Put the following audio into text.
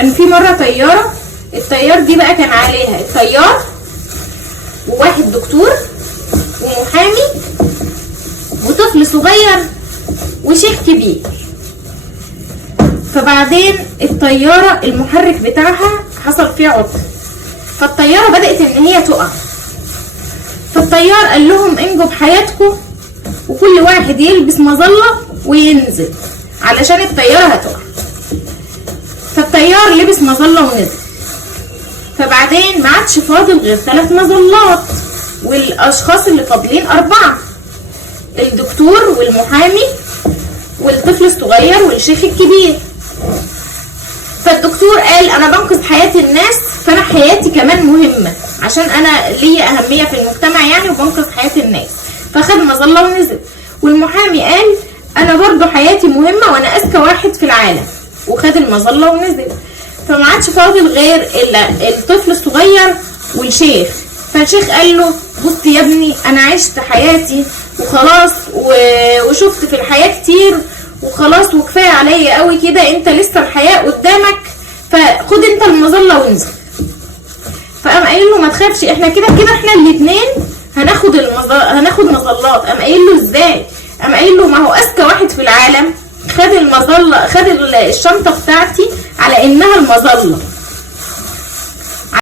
كان في مره طياره، الطيار دي بقى كان عليها الطيار وواحد دكتور ومحامي وطفل صغير وشيخ كبير. فبعدين الطياره المحرك بتاعها حصل فيه عطل، فالطياره بدات ان هي تقع. فالطيار قال لهم انجوا بحياتكم وكل واحد يلبس مظله وينزل علشان الطياره هتقع. فالطيار لبس مظله ونزل. فبعدين ما عادش فاضل غير 3 مظلات، والاشخاص اللي فاضلين 4، الدكتور والمحامي والطفل الصغير والشيخ الكبير. فالدكتور قال انا بنقذ حياة الناس، فانا حياتي كمان مهمة عشان انا ليا اهمية في المجتمع يعني، وبنقذ حياة الناس. فخد مظلة ونزل. والمحامي قال انا برضو حياتي مهمة وانا اذكى واحد في العالم، وخد المظلة ونزل. فما عادش فاضل غير الطفل الصغير والشيخ. فالشيخ قال له بص يا ابني انا عشت حياتي وخلاص وشفت في الحياة كتير وخلاص وكفاية عليا قوي كده، انت لسه الحياة قدامك، فخد انت المظلة وانزل. فقام قايل له ما تخافش، احنا كده احنا الاتنين هناخد مظلات. قام قايل له ازاي؟ قام قايل له ما هو اذكى واحد في العالم خد المظلة، خد الشنطة بتاعتي على انها المظلة،